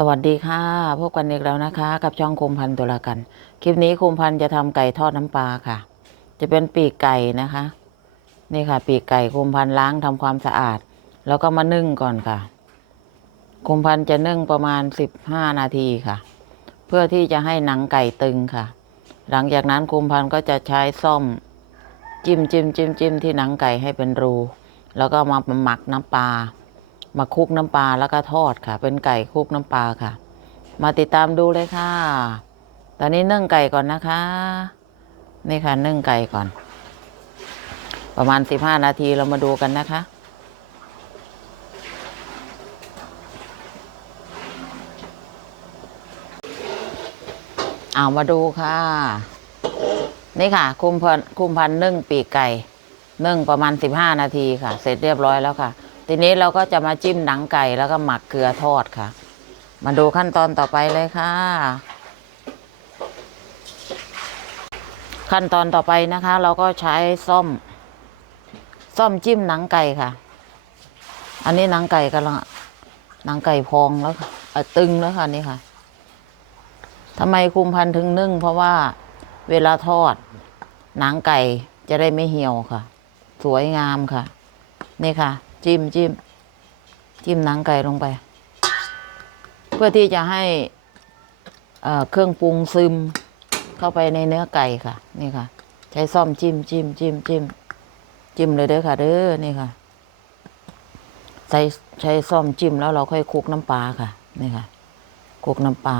สวัสดีค่ะ พบกันอีกแล้วนะคะ กับช่องคุมพันธุ์ตัวละกัน คลิปนี้คุมพันจะทำไก่ทอดน้ำปลาค่ะ จะเป็นปีกไก่นะคะ นี่ค่ะ ปีกไก่คุมพันล้างทำความสะอาด แล้วก็มานึ่งก่อนค่ะคุมพันจะนึ่งประมาณ15นาทีค่ะ เพื่อที่จะให้หนังไก่ตึงค่ะ หลังจากนั้นคุมพันก็จะใช้ซ่อมจิ้มจิ้มจิ้มจิ้มที่หนังไก่ให้เป็นรู แล้วก็มาหมักน้ำปลา มาคลุกน้ำปลาแล้วก็ทอดค่ะ เป็นไก่คลุกน้ำปลาค่ะ มาติดตามดูเลยค่ะ ตอนนี้นึ่งไก่ก่อนนะคะ นี่ค่ะนึ่งไก่ก่อน ประมาณสิบห้านาทีเรามาดูกันนะคะเอามาดูค่ะ นี่ค่ะ คุมพันคุมพันนึ่งปีกไก่นึ่งประมาณสิบห้านาทีค่ะ เสร็จเรียบร้อยแล้วค่ะ ทีนี้เราก็จะมาจิ้มหนังไก่แล้วก็หมักเกลือทอดค่ะ มาดูขั้นตอนต่อไปเลยค่ะ ขั้นตอนต่อไปนะคะ เราก็ใช้ซ่อม ซ่อมจิ้มหนังไก่ค่ะ อันนี้หนังไก่กำลังหนังไก่พองแล้วค่ะตึงแล้วค่ะนี่ค่ะทำไมคุมพันธุ์ถึงนึ่ง เพราะว่าเวลาทอด หนังไก่จะได้ไม่เหี่ยวค่ะ สวยงามค่ะ นี่ค่ะ จิ้มจิ้มจิ้มหนังไก่ลงไป เพื่อที่จะให้เครื่องปรุงซึมเข้าไปในเนื้อไก่ค่ะ นี่ค่ะ ใช้ซ่อมจิ้มจิ้มจิ้มจิ้มจิ้มเลยเด้อค่ะ เด้อนี่ค่ะ ใช้ใช้ซ่อมจิ้มแล้วเราค่อยคลุกน้ำปลาค่ะ นี่ค่ะคลุกน้ำปลา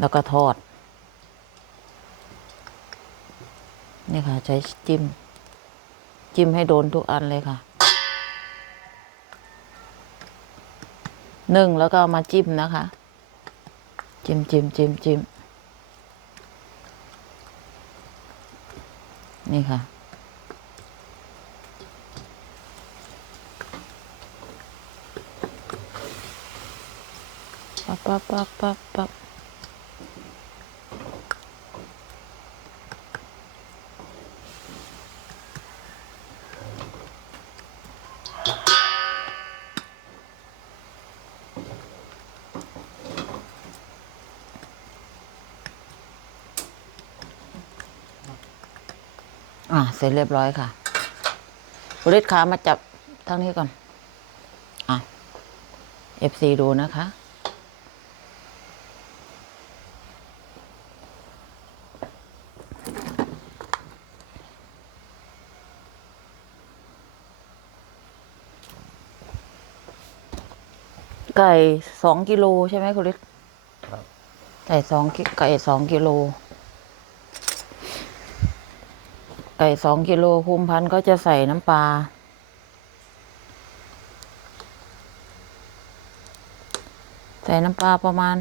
แล้วก็ทอด นี่ค่ะ ใช้จิ้ม จิ้มให้โดนทุกอันเลยค่ะ นึ่งแล้วก็มาจิ้มนะคะ จิ้มจิ้มจิ้มจิ้มนี่ค่ะ ปั๊บปั๊บปั๊บปั๊บปั๊บ อะเสร็จเรียบร้อยค่ะบริษขามาจับทางนี้ก่อน อะ FC ดูนะคะไก่สองกิโลใช่ไหมคุณฤทธิ์ครับไก่สองกิไก่สองกิโล ไก่สองกิโลคุมพันก็จะใส่น้ำปลา ใส่น้ำปลาประมาณ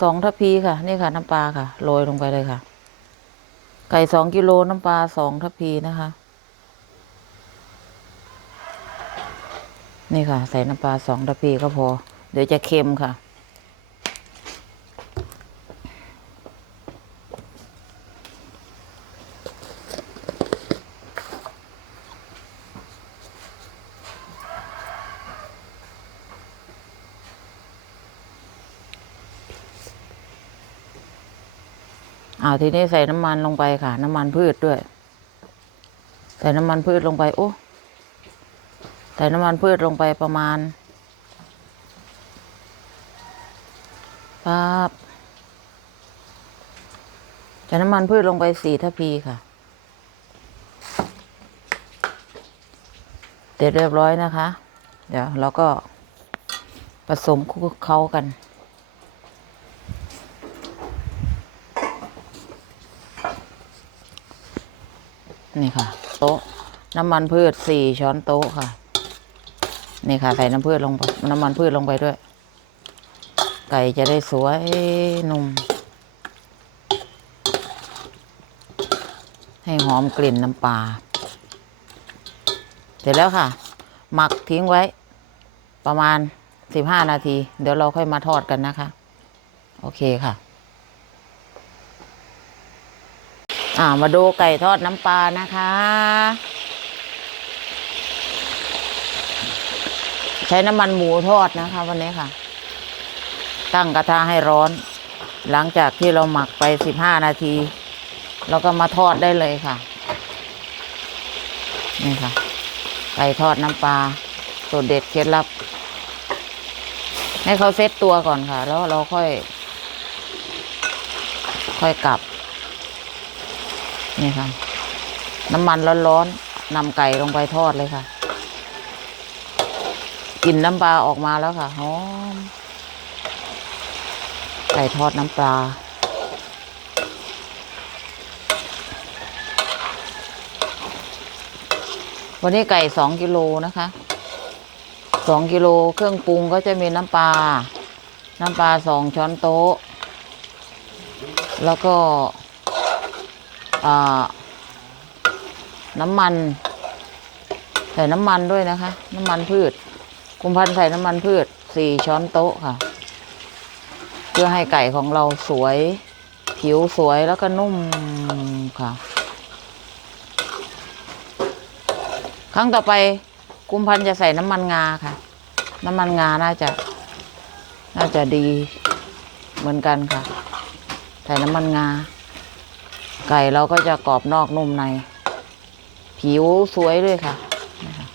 สองทัพพีค่ะ นี่ค่ะน้ำปลาค่ะโรยลงไปเลยค่ะ ไก่สองกิโลน้ำปลาสองทัพพีนะคะ นี่ค่ะ ใส่น้ำปลาสองทัพพีก็พอ เดี๋ยวจะเค็มค่ะ อ่าทีนี้ใส่น้ำมันลงไปค่ะ น้ำมันพืชด้วย ใส่น้ำมันพืชลงไปโอ้ใส่น้ำมันพืชลงไปประมาณปั๊บใส่น้ำมันพืชลงไปสี่ทัพพีค่ะเสร็จเรียบร้อยนะคะ เดี๋ยวเราก็ผสมคลุกเคล้ากัน นี่ค่ะ โต๊ะน้ำมันพืชสี่ช้อนโต๊ะค่ะ นี่ค่ะ ใส่น้ำพืชลงไปน้ำมันพืชลงไปด้วย ไก่จะได้สวยนุ่มให้หอมกลิ่นน้ำปลาเสร็จแล้วค่ะ หมักทิ้งไว้ ประมาณสิบห้านาที เดี๋ยวเราค่อยมาทอดกันนะคะ โอเคค่ะ อ่ามาดูไก่ทอดน้ำปลานะคะ ใช้น้ำมันหมูทอดนะคะ วันนี้ค่ะ ตั้งกระทะให้ร้อน หลังจากที่เราหมักไปสิบห้านาที เราก็มาทอดได้เลยค่ะ นี่ค่ะ ไก่ทอดน้ำปลาสูตรเด็ดเคล็ดลับ ให้เขาเซตตัวก่อนค่ะ แล้วเราค่อย ค่อยกลับ นี่ค่ะ น้ำมันร้อนๆนำไก่ลงไปทอดเลยค่ะกลิ่นน้ำปลาออกมาแล้วค่ะหอมไก่ทอดน้ำปลาวันนี้ไก่สองกิโลนะคะสองกิโลเครื่องปรุงก็จะมีน้ำปลา น้ำปลาสองช้อนโต๊ะ แล้วก็ น้ำมัน ใส่น้ำมันด้วยนะคะ น้ำมันพืช กุมพันธ์ใส่น้ำมันพืชสี่ช้อนโต๊ะค่ะ เพื่อให้ไก่ของเราสวย ผิวสวยแล้วก็นุ่มค่ะ ครั้งต่อไปกุมพันธ์จะใส่น้ำมันงาค่ะ น้ำมันงาน่าจะ น่าจะดีเหมือนกันค่ะ ใส่น้ำมันงา ไก่เราก็จะกรอบนอกนุ่มใน ผิวสวยด้วยค่ะนะคะ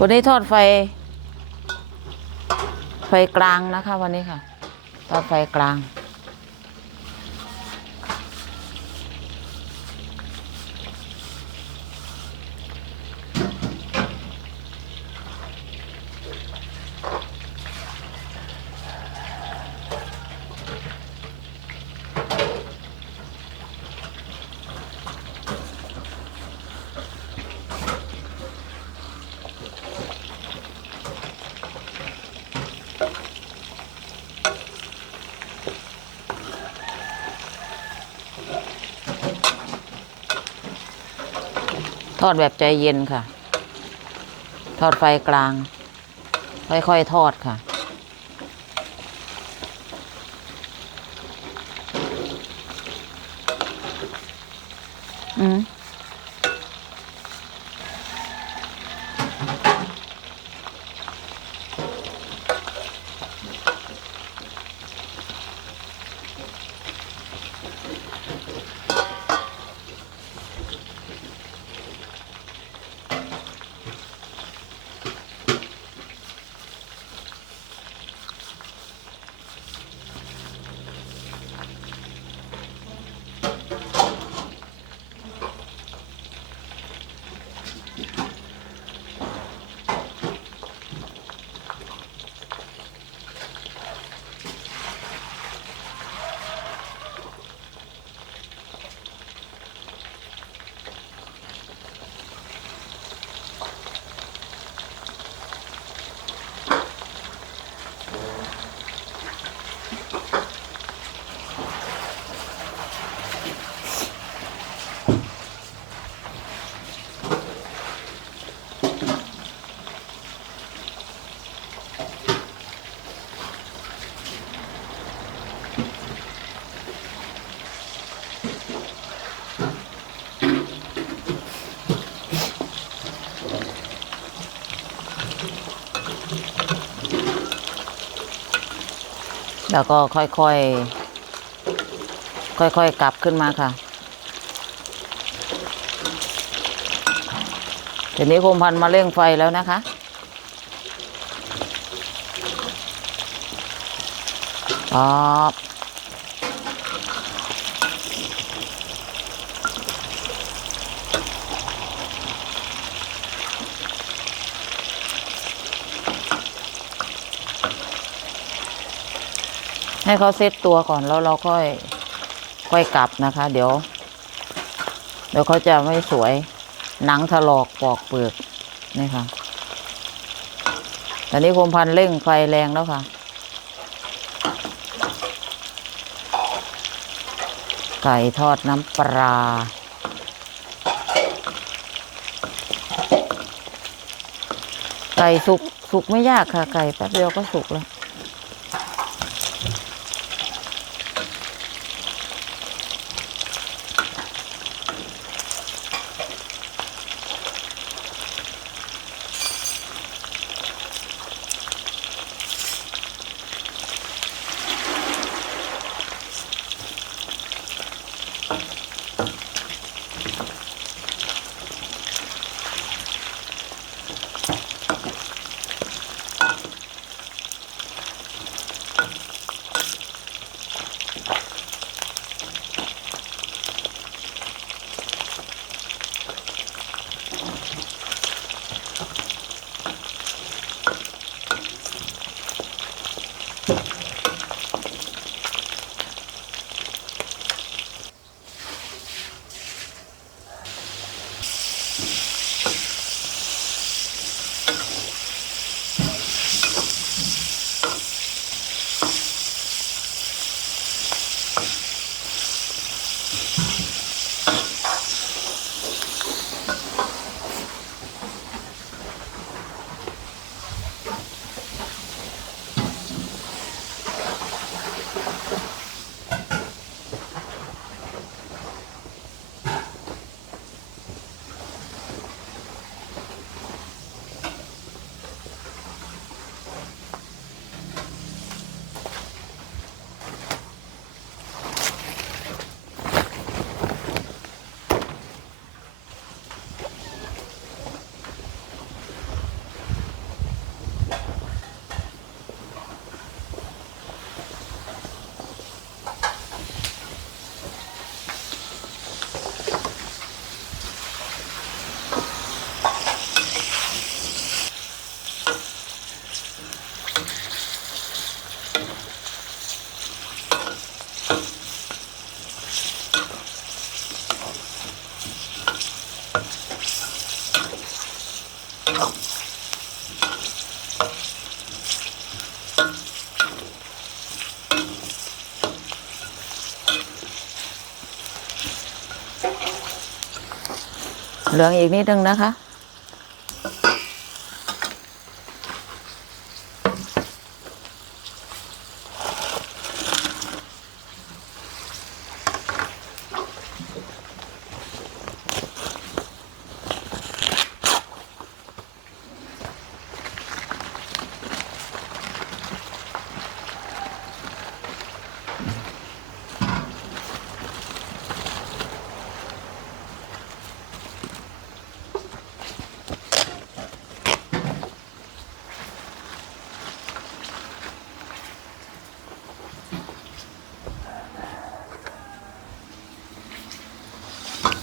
วันนี้ทอดไฟ ไฟกลางนะคะ วันนี้ค่ะ ทอดไฟกลาง ทอดแบบใจเย็นค่ะ ทอดไฟกลาง ค่อยๆทอดค่ะ อืม แล้วก็ค่อยๆ ค่อยๆ กลับขึ้นมาค่ะทีนี้คมพันมาเร่งไฟแล้วนะคะ ป๊อบ ให้เขาเซตตัวก่อนแล้วเราค่อยค่อยกลับนะคะ เดี๋ยว เดี๋ยวเขาจะไม่สวยหนังถลอกปอกเปลือกนี่ค่ะตอนนี้คมพันเร่งไฟแรงแล้วค่ะ ไก่ทอดน้ำปลาไก่สุกสุกไม่ยากค่ะ ไก่แป๊บเดียวก็สุกแล้ว เหลืองอีกนิดนึงนะคะ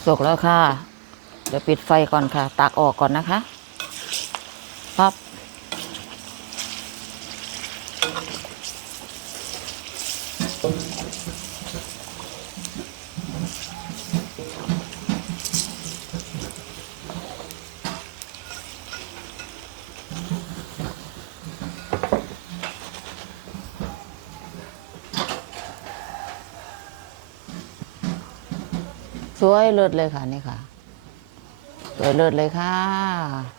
สุกแล้วค่ะ เดี๋ยวปิดไฟก่อนค่ะตักออกก่อนนะคะ ปั๊บ สวยเลิศเลยค่ะนี่ค่ะ สวยเลิศเลยค่ะ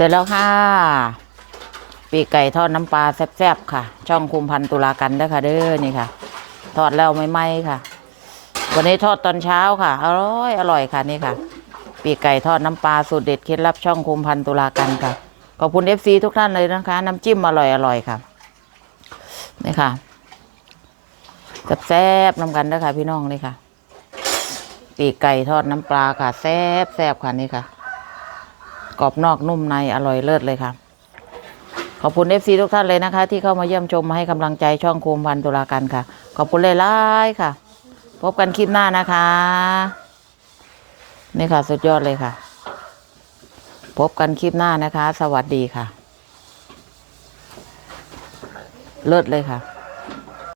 ร็จแล้วค่ะ ปีกไก่ทอดน้ำปลาแซ่บๆค่ะ ช่องคุมพันตุลากันด้ค่ะเด้อนี่ค่ะ ทอดแล้วไม่ไหมค่ะ วันนี้ทอดตอนเช้าค่ะ อร่อยอร่อยค่ะนี่ค่ะ ปีกไก่ทอดน้ำปลาสูตรเด็ดเคล็ดลับช่องคุมพันตุลากันค่ะ ขอบคุณเอฟซีทุกท่านเลยนะคะ น้ำจิ้มอร่อยอร่อยค่ะนี่ค่ะแซ่บๆนำกันด้ค่ะ พี่น้องนี่ค่ะ ปีกไก่ทอดน้ำปลาค่ะแซ่บแซบค่ะนี่ค่ะ กรอบนอกนุ่มในอร่อยเลิศเลยค่ะ ขอบคุณเอฟซีทุกท่านเลยนะคะ ที่เข้ามาเยี่ยมชมมาให้กำลังใจช่องโคมพันตุลาการค่ะ ขอบคุณเลยล่าค่ะ พบกันคลิปหน้านะคะ นี่ค่ะสุดยอดเลยค่ะ พบกันคลิปหน้านะคะ สวัสดีค่ะ เลิศเลยค่ะ